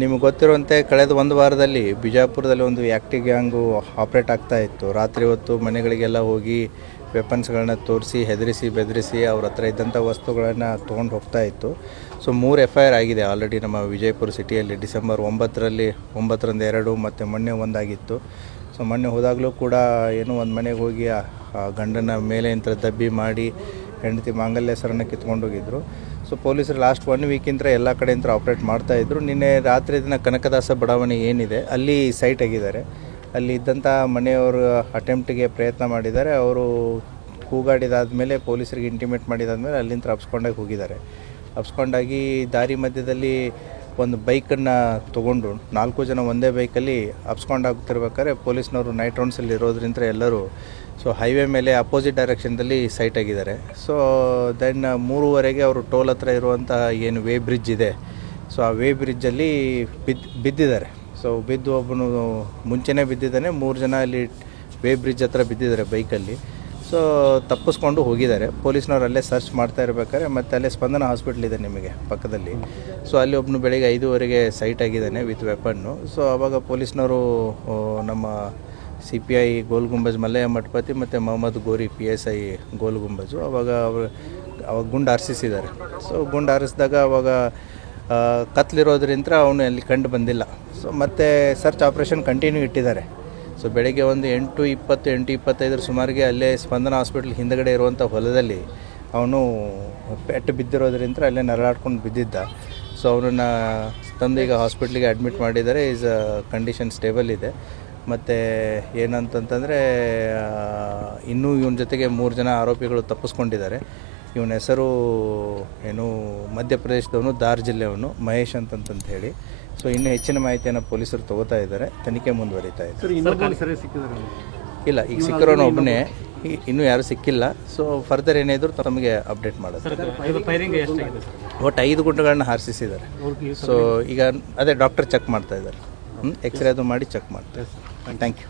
ನಿಮಗೆ ಗೊತ್ತಿರುವಂತೆ ಕಳೆದ ಒಂದು ವಾರದಲ್ಲಿ ಬಿಜಾಪುರದಲ್ಲಿ ಒಂದು ಆ್ಯಕ್ಟಿವ್ ಗ್ಯಾಂಗು ಆಪ್ರೇಟ್ ಆಗ್ತಾ ಇತ್ತು. ರಾತ್ರಿ ಹೊತ್ತು ಮನೆಗಳಿಗೆಲ್ಲ ಹೋಗಿ ವೆಪನ್ಸ್ಗಳನ್ನ ತೋರಿಸಿ ಹೆದರಿಸಿ ಬೆದರಿಸಿ ಅವ್ರ ಹತ್ರ ಇದ್ದಂಥ ವಸ್ತುಗಳನ್ನು ತೊಗೊಂಡು ಹೋಗ್ತಾ ಇತ್ತು. ಸೊ 3 FIR ಆಗಿದೆ ಆಲ್ರೆಡಿ ನಮ್ಮ ವಿಜಯಪುರ ಸಿಟಿಯಲ್ಲಿ. ಡಿಸೆಂಬರ್ 9ರಂದು 2 ಮತ್ತು ಮೊನ್ನೆ ಒಂದಾಗಿತ್ತು. ಸೊ ಮೊನ್ನೆ ಹೋದಾಗಲೂ ಕೂಡ ಏನೋ ಒಂದು ಮನೆಗೆ ಹೋಗಿ ಆ ಗಂಡನ ಮೇಲೆ ಇಂಥ ದಬ್ಬಿ ಮಾಡಿ ಹೆಂಡತಿ ಮಾಂಗಲ್ಯ ಸರನ್ನು ಕಿತ್ಕೊಂಡು ಹೋಗಿದ್ರು. ಸೊ ಪೊಲೀಸರು ಲಾಸ್ಟ್ 1 ವೀಕಿಂದ ಎಲ್ಲ ಕಡೆಯಿಂದ ಆಪ್ರೇಟ್ ಮಾಡ್ತಾಯಿದ್ರು. ನಿನ್ನೆ ರಾತ್ರಿ ದಿನ ಕನಕದಾಸ ಬಡಾವಣೆ ಏನಿದೆ ಅಲ್ಲಿ ಸೈಟ್ ಆಗಿದ್ದಾರೆ. ಅಲ್ಲಿ ಇದ್ದಂಥ ಮನೆಯವರು ಅಟೆಂಪ್ಟಿಗೆ ಪ್ರಯತ್ನ ಮಾಡಿದ್ದಾರೆ. ಅವರು ಕೂಗಾಡಿದಾದಮೇಲೆ ಪೊಲೀಸರಿಗೆ ಇಂಟಿಮೇಟ್ ಮಾಡಿದಾದಮೇಲೆ ಅಲ್ಲಿಂದ ಅಪ್ಸ್ಕೊಂಡಾಗಿ ಹೋಗಿದ್ದಾರೆ. ಅಪ್ಸ್ಕೊಂಡಾಗಿ ದಾರಿ ಮಧ್ಯದಲ್ಲಿ ಒಂದು ಬೈಕನ್ನು ತೊಗೊಂಡು 4 ಜನ ಒಂದೇ ಬೈಕಲ್ಲಿ ಅಪ್ಸ್ಕೊಂಡಾಗ್ತಿರ್ಬೇಕಾದ್ರೆ ಪೊಲೀಸ್ನವರು ನೈಟ್ ರೌಂಡ್ಸಲ್ಲಿ ಇರೋದ್ರಿಂದ ಎಲ್ಲರೂ ಸೊ ಹೈವೇ ಮೇಲೆ ಅಪೋಸಿಟ್ ಡೈರೆಕ್ಷನ್ದಲ್ಲಿ ಸೈಟ್ ಆಗಿದ್ದಾರೆ. ಸೊ ದೆನ್ 3:15 ಅವರು ಟೋಲ್ ಹತ್ರ ಇರುವಂಥ ಏನು ವೇ ಬ್ರಿಡ್ಜ್ ಇದೆ, ಸೊ ಆ ವೇ ಬ್ರಿಡ್ಜಲ್ಲಿ ಬಿದ್ದಿದ್ದಾರೆ. ಸೊ ಬಿದ್ದು ಒಬ್ಬನು ಮುಂಚೆನೇ ಬಿದ್ದಿದ್ದಾನೆ. 3 ಜನ ಅಲ್ಲಿ ವೇ ಬ್ರಿಡ್ಜ್ ಹತ್ರ ಬಿದ್ದಿದ್ದಾರೆ ಬೈಕಲ್ಲಿ. ಸೊ ತಪ್ಪಿಸ್ಕೊಂಡು ಹೋಗಿದ್ದಾರೆ. ಪೊಲೀಸ್ನವ್ರು ಅಲ್ಲೇ ಸರ್ಚ್ ಮಾಡ್ತಾ ಇರ್ಬೇಕಾದ್ರೆ ಮತ್ತು ಅಲ್ಲೇ ಸ್ಪಂದನ ಹಾಸ್ಪಿಟ್ಲ್ ಇದೆ ನಿಮಗೆ ಪಕ್ಕದಲ್ಲಿ. ಸೊ ಅಲ್ಲಿ ಒಬ್ಬನು ಬೆಳಗ್ಗೆ 5:15 ಸೈಟ್ ಆಗಿದ್ದಾನೆ ವಿತ್ ವೆಪನ್ನು. ಸೊ ಆವಾಗ ಪೊಲೀಸ್ನವರು ನಮ್ಮ CPI ಗೋಲ್ ಗುಂಬಜ್ ಮಲ್ಲಯ್ಯ ಮಠಪತಿ ಮತ್ತು ಮೊಹಮ್ಮದ್ ಗೋರಿ PSI ಗೋಲ್ ಗುಂಬಜು ಅವಾಗ ಗುಂಡು ಹಾರಿಸಿದ್ದಾರೆ. ಸೊ ಗುಂಡು ಹಾರಿಸಿದಾಗ ಅವಾಗ ಕತ್ಲಿರೋದ್ರಿಂದ ಅವನು ಅಲ್ಲಿ ಕಂಡು ಬಂದಿಲ್ಲ. ಸೊ ಮತ್ತೆ ಸರ್ಚ್ ಆಪ್ರೇಷನ್ ಕಂಟಿನ್ಯೂ ಇಟ್ಟಿದ್ದಾರೆ. ಸೊ ಬೆಳಗ್ಗೆ ಒಂದು 8:20 8:25 ಸುಮಾರಿಗೆ ಅಲ್ಲೇ ಸ್ಪಂದನ ಹಾಸ್ಪಿಟ್ಲ್ ಹಿಂದುಗಡೆ ಇರುವಂಥ ಹೊಲದಲ್ಲಿ ಅವನು ಪೆಟ್ಟು ಬಿದ್ದಿರೋದ್ರಿಂದ ಅಲ್ಲೇ ನರಳಾಡ್ಕೊಂಡು ಬಿದ್ದಿದ್ದ. ಸೊ ಅವನನ್ನು ತಂದು ಈಗ ಹಾಸ್ಪಿಟ್ಲಿಗೆ ಅಡ್ಮಿಟ್ ಮಾಡಿದ್ದಾರೆ. ಈಸ್ ಕಂಡೀಷನ್ ಸ್ಟೇಬಲ್ ಇದೆ. ಮತ್ತು ಏನಂತಂತಂದರೆ ಇನ್ನೂ ಇವನ ಜೊತೆಗೆ 3 ಜನ ಆರೋಪಿಗಳು ತಪ್ಪಿಸ್ಕೊಂಡಿದ್ದಾರೆ. ಇವನ ಹೆಸರು ಏನು ಮಧ್ಯಪ್ರದೇಶದವನು, ಧಾರ್ ಜಿಲ್ಲೆಯವನು, ಮಹೇಶ್ ಅಂತಂತ ಹೇಳಿ. ಸೊ ಇನ್ನೂ ಹೆಚ್ಚಿನ ಮಾಹಿತಿಯನ್ನು ಪೊಲೀಸರು ತಗೋತಾ ಇದ್ದಾರೆ. ತನಿಖೆ ಮುಂದುವರಿತಾ ಇದೆ. ಇಲ್ಲ, ಈಗ ಸಿಕ್ಕಿರೋನು ಒಬ್ಬನೇ, ಇನ್ನೂ ಯಾರೂ ಸಿಕ್ಕಿಲ್ಲ. ಸೊ ಫರ್ದರ್ ಏನಿದ್ರು ತಮಗೆ ಅಪ್ಡೇಟ್ ಮಾಡೋದು. ಒಟ್ಟು 5 ಗುಂಡುಗಳನ್ನ ಹಾರಿಸಿದ್ದಾರೆ. ಸೊ ಈಗ ಅದೇ ಡಾಕ್ಟರ್ ಚೆಕ್ ಮಾಡ್ತಾ ಇದ್ದಾರೆ. ಎಕ್ಸ್ರೇ ಅದು ಮಾಡಿ ಚೆಕ್ ಮಾಡ್ತಾರೆ. Thank you.